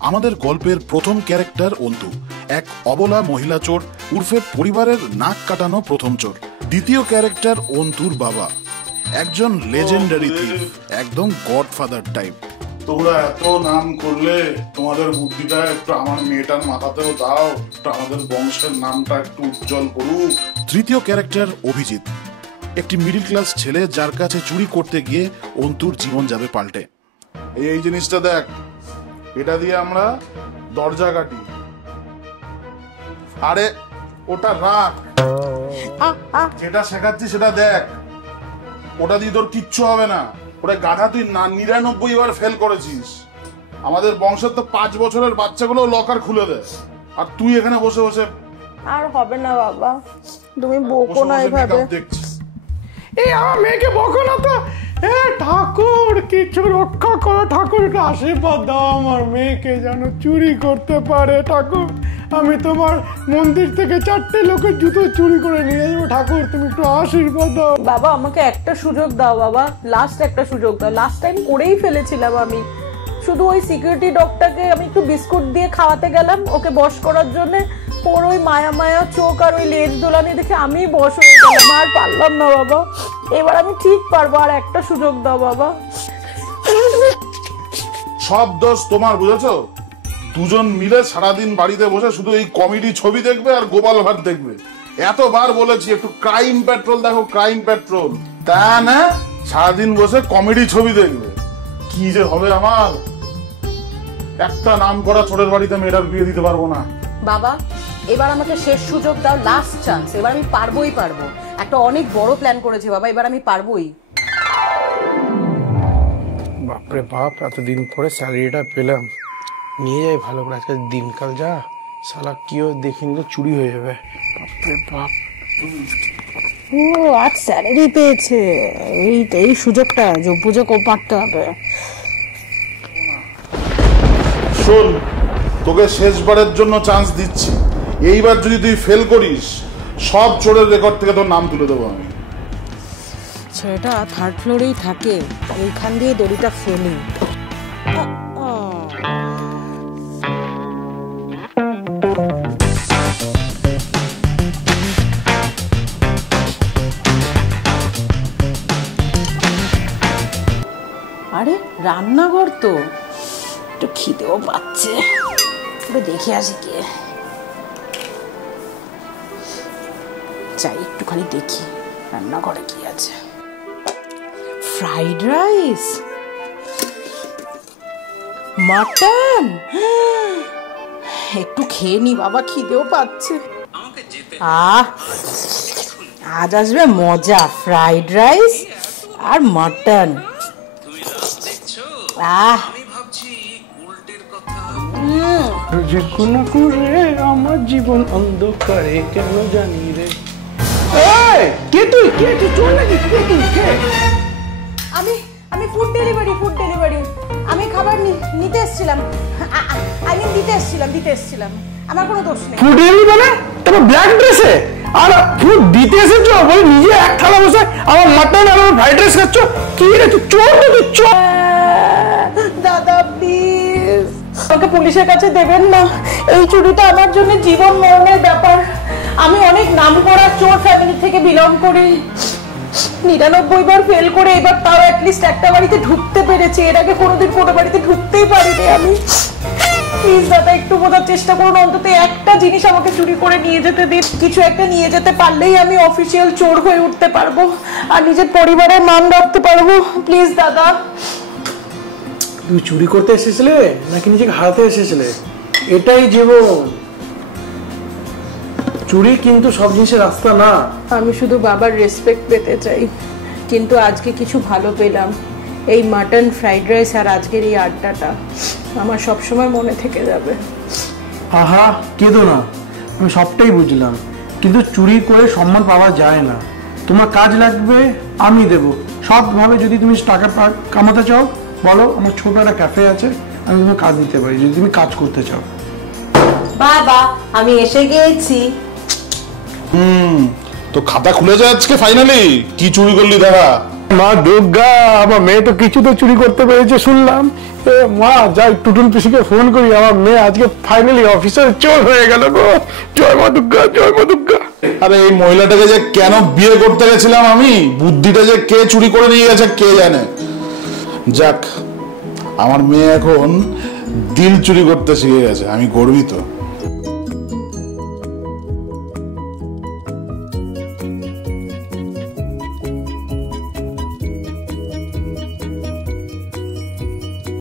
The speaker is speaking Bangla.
আমাদের গল্পের প্রথম ক্যারেক্টার অন্তু, এক অবলা মহিলা চোর উর্ফে পরিবারের নাক কাটানো প্রথম চোর। দ্বিতীয় ক্যারেক্টার অন্তুর বাবা, একজন লেজেন্ডারি থিফ, একদম গডফাদার টাইপ। তোমরা এত নাম করলে, তোমাদের বুদ্ধিটা একটু আমার মেয়েটার মাথাতেও দাও, আমাদের বংশের নামটা একটু উজ্জ্বল করুক। তৃতীয় ক্যারেক্টার অভিজিৎ, একটি মিডল ক্লাস ছেলে যার কাছে চুরি করতে গিয়ে অন্তুর জীবন যাবে পাল্টে। এই জিনিসটা দেখ, এটা দিয়ে আমরা দরজা কাটি। আরে ওটা রাখ, যেটা শেখাচ্ছি সেটা দেখ। ওটা দিয়ে তোর কিচ্ছু হবে না। ওটা গাধা, তুই 99 বার ফেল করেছিস। আমাদের বংশের তো 5 বছরের বাচ্চাগুলো লকার খুলে দেয়, আর তুই এখানে বসে বসে। আর হবে না বাবা, তুমি বকো না এভাবে। এই আমার মেয়েকে বকো না তো। ঠাকুর কিছু রক্ষা করো, ঠাকুর একটু আশীর্বাদ দাও আমার মেয়েকে যেন চুরি করতে পারে। ঠাকুর আমি তোমার মন্দির থেকে 4টে লোকের জুতো চুরি করে নিয়ে যাবো। ঠাকুর তুমি একটু আশীর্বাদ দাও। বাবা আমাকে একটা সুযোগ দাও বাবা, লাস্ট একটা সুযোগ দাও। লাস্ট টাইম করেই ফেলেছিলাম আমি। শুধু ওই সিকিউরিটি ডগটাকে আমি একটু বিস্কুট দিয়ে খাওয়াতে গেলাম ওকে বশ করার জন্য। ওর ওই মায়া মায়া চোখ আর ওই লেজ দোলানি দেখে আমি বশ হয়ে গেলাম, আর পারলাম না বাবা। এবার আমি ঠিক পারবো, আর একটা সুযোগ দাও বাবা। সব দোষ তোমার, বুঝেছো? দুজন মিলে সারাদিন বাড়িতে বসে শুধু এই কমেডি ছবি দেখবে আর গোপাল ভাট দেখবে। এতবার বলেছি একটু ক্রাইম পেট্রোল দেখো, ক্রাইম পেট্রোল, তা না সারাদিন বসে কমেডি ছবি দেখবে। কি যে হবে আমার, একটা নাম করা ছোটের বাড়িতে মেয়েটার বিয়ে দিতে পারবো না। বাবা এবার আমাকে শেষ সুযোগ দাও, লাস্ট চান্স। এবার আমি পারবোই পারবো। একটা অনেক বড় প্ল্যান করেছি বাবা, এবার আমি পারবোই। বাপরে বাপ, এতদিন পরে স্যালারিটা পেলাম, নিয়ে যাই ভালো করে। আজকে দিনকাল যা, শালা কেউ দেখিনি তো চুরি হয়ে যাবে। বাপরে বাপ। ও আজ স্যালারি পেয়েছে, এই সুযোগটা পুজো মারতে হবে। শোন, তোকে শেষবারের জন্য চান্স দিচ্ছি। এইবার যদি তুই ফেল করিস, সব চোরের রেকর্ড থেকে তোর নাম তুলে দেবো আমি। ছেলেটা 3rd ফ্লোরেই থাকে, এইখান দিয়ে দড়িটা ফেলি। আরে রান্নাঘর তো, একটু খিদেও পাচ্ছে, একটু দেখে আসি কে চাই, একটুখানি দেখি রান্নাঘরে কি আছে। ফ্রাইড রাইস, মাটন, একটু খেয়ে নি বাবা, খিদেও পাচ্ছে। আজ আসবে মজা, ফ্রাইড রাইস আর মাটন। যেকোনো করে আমার জীবন অন্ধকারে কেন জানি রে। কে তুই? কে তুই? চল নাকি? কে তুই? কে? আমি ফুড ডেলিভারি। আমি খাবার নিতে এসেছিলাম, দিতে এসেছিলাম। আমার কোনো দোষ নেই। ফুড ডেলিভারি মানে তোমার ব্ল্যাক ড্রেসে আর ফুড দিতে এসেছো? বলে নিজে এক থালা বসে আমার মাটন আর ফ্রাইড রাইস খাচ্ছ? কি রে তুই চোর? তুই চোর। দাদা প্লিজ আমাকে পুলিশের কাছে দেবেন না। এই চুরিটা আমার জন্য জীবন মরণের ব্যাপার। আমি অনেক নামকরা চোর ফ্যামিলি থেকে বিলং করি। 99 বার ফেল করে এবার তাও অ্যাটলিস্ট একটা বাড়িতে ঢুকতে পেরেছি। এর আগে কোনোদিন কোনো বাড়িতে ঢুকতেই পারিনি আমি। প্লিজ দাদা একটু বোঝার চেষ্টা করুন, অন্তত একটা জিনিস আমাকে চুরি করে নিয়ে যেতে দিন। কিছু একটা নিয়ে যেতে পারলেই আমি অফিসিয়াল চোর হয়ে উঠতে পারবো আর নিজের পরিবারের মান রাখতে পারবো। প্লিজ দাদা। তুই চুরি করতে এসেছিলে নাকি নিজেকে হারাতে এসেছিলে? এটাই জীবন। চুরি কিন্তু সব জিনিসের রাস্তা না। আমি শুধু বাবার রেসপেক্ট পেতে চাই, কিন্তু আজকে কিছু ভালো পেলাম। এই মাটন, ফ্রাইড রাইস আর আজকের এই আড্ডাটা আমার সবসময় মনে থেকে যাবে। আহা কেঁদো না, আমি সবটাই বুঝলাম, কিন্তু চুরি করে সম্মান পাওয়া যায় না। তোমার কাজ লাগবে, আমি দেব সবভাবে। যদি তুমি টাকা কামাতে চাও বলো, আমার ছোট একটা ক্যাফে আছে, আমি তোমার কাজ দিতে পারি যদি তুমি কাজ করতে চাও। বাবা আমি এসে গিয়েছি। তো খাতা খুলে যায় আজকে ফাইনালি। কি চুরি করলি দেখা? মা দুর্গা, আমার মেয়ে তো কিছু তো চুরি করতে পেরেছে শুনলাম। মা যাই টুটুল পিসিকে ফোন করি, আমার মেয়ে আজকে ফাইনালি অফিসার চোর হয়ে গেল গো। জয় মা দুর্গা, জয় মা দুর্গা। আরে এই মহিলাটাকে যে কেন বিয়ে করতে গেছিলাম আমি, বুদ্ধিটা যে কে চুরি করে নিয়ে গেছে কে জানে। যাক, আমার মেয়ে এখন দিল চুরি করতে শিখে গেছে, আমি গর্বিত।